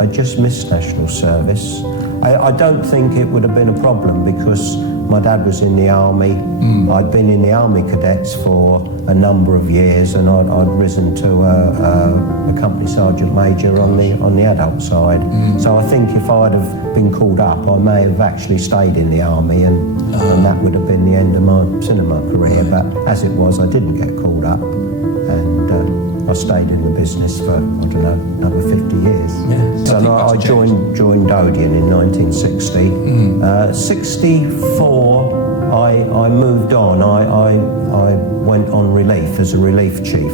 I just missed national service. I don't think it would have been a problem because my dad was in the army. I'd been in the army cadets for a number of years, and I'd risen to a company sergeant major on the adult side. So I think if I'd have been called up, I may have actually stayed in the army, and that would have been the end of my cinema career. But as it was, I didn't get called up, and I stayed in the business for, I don't know, another 50 years. Yeah. So I joined Odeon in 1960. 64, I moved on. I went on relief as a relief chief,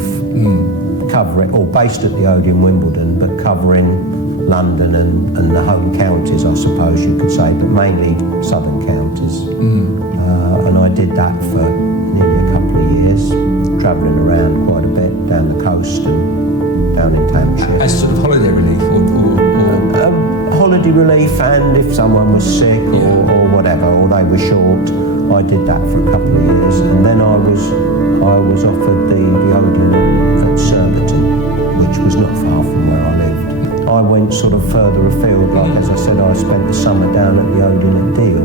based at the Odeon Wimbledon, but covering London and the home counties, I suppose you could say, but mainly southern counties. And I did that for nearly a couple of years, travelling around quite a bit, down the coast and down in Hampshire. As sort of holiday relief or holiday relief, and if someone was sick or whatever, or they were short, I did that for a couple of years. And then I was offered the Odeon at Surbiton, which was not far from where I lived. I went sort of further afield, like as I said, I spent the summer down at the Odeon at Deal,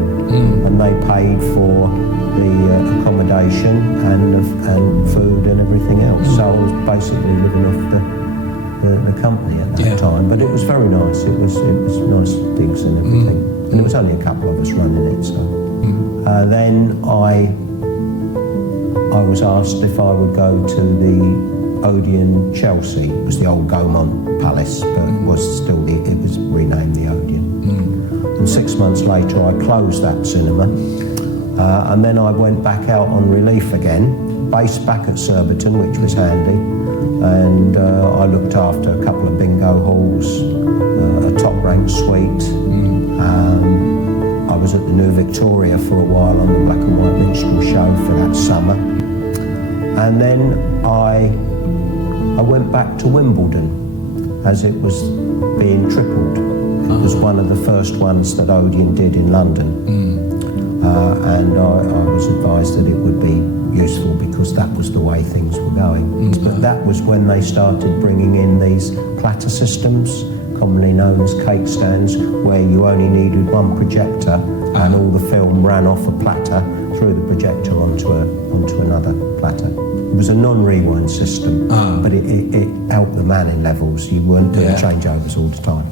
and they paid for the accommodation and food and everything else. So I was basically living off the company at that time. But it was very nice. It was nice digs and everything. And there was only a couple of us running it. So then I was asked if I would go to the Odeon Chelsea. It was the old Gaumont Palace, but it was renamed the Odeon. And 6 months later, I closed that cinema. And then I went back out on relief again, based back at Surbiton, which was handy, and I looked after a couple of bingo halls, a top-ranked suite. I was at the New Victoria for a while on the black and white minstrel show for that summer, and then I went back to Wimbledon as it was being tripled. It was one of the first ones that Odeon did in London. And I was advised that it would be useful because that was the way things were going. But that was when they started bringing in these platter systems, commonly known as cake stands, where you only needed one projector and all the film ran off a platter through the projector onto another platter. It was a non-rewind system, but it helped the manning levels. You weren't doing changeovers all the time.